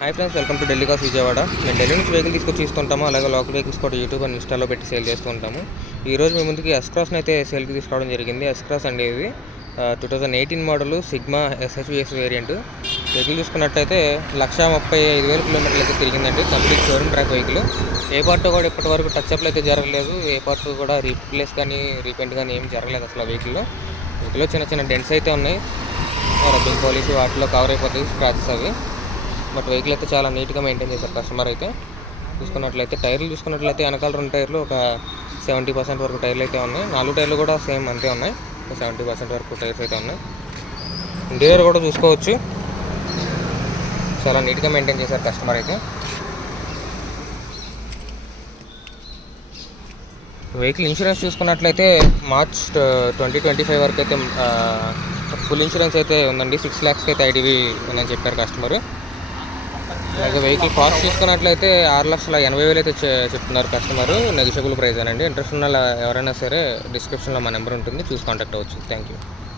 Hi friends, welcome to Delhi cars Vijayawada. మేము ఢిల్లీ నుంచి vehicle తీసుకొచ్చి ఇస్తుంటాము. అలాగే లోకల్ వెహికల్స్ కూడా యూట్యూబ్ అండ్ ఇన్స్టాలో పెట్టి సేల్ చేస్తూ ఉంటాము. ఈరోజు మీ ముందుకి ఎస్-క్రాస్ని అయితే సేల్కి తీసుకోవడం జరిగింది. ఎస్-క్రాస్ అండి, ఇది 2018 model Sigma SHVS variant. Vehicle చూసుకున్నట్లయితే 1,35,000 కిలోమీటర్లు అయితే తిరిగిందండి. Complete showroom track vehicle. ఏ పార్ట్ కూడా ఇప్పటి వరకు టచ్అప్లు అయితే జరగలేదు. ఏ పార్ట్ కూడా రీప్లేస్ కానీ రీపెయింట్ కానీ ఏం జరగలేదు అసలు ఆ వెహికల్లో. చిన్న చిన్న డెంట్స్ అయితే ఉన్నాయి. రబ్బింగ్ పాలిష్ వాటిలో కవర్ అయిపోతాయి స్క్రాచెస్ అవి. బట్ వెహికల్ అయితే చాలా నీట్గా మెయింటైన్ చేశారు కస్టమర్ అయితే. చూసుకున్నట్లయితే టైర్లు చూసుకున్నట్లయితే వెనకాల 2 టైర్లు ఒక 70% వరకు టైర్లు అయితే ఉన్నాయి. 4 టైర్లు కూడా సేమ్ అంతే ఉన్నాయి. 70% వరకు టైర్స్ అయితే ఉన్నాయి. ఇంటీరియర్ కూడా చూసుకోవచ్చు, చాలా నీట్గా మెయింటైన్ చేశారు కస్టమర్ అయితే. వెహికల్ ఇన్సూరెన్స్ చూసుకున్నట్లయితే మార్చ్ 2025 వరకు అయితే ఫుల్ ఇన్సూరెన్స్ అయితే ఉందండి. 6 lakhs అయితే IDV అని చెప్పారు కస్టమర్. అలాగే వెహికల్ కాస్ట్ చూసుకున్నట్లయితే 6,80,000 అయితే చెప్తున్నారు కస్టమర్. నెగిషియబుల్ ప్రైస్ అనండి. ఇంట్రెస్ట్ ఉన్న ఎవరైనా సరే డిస్క్రిప్షన్లో మా నెంబర్ ఉంటుంది, చూసి కాంటాక్ట్ అవ్వచ్చు. Thank you.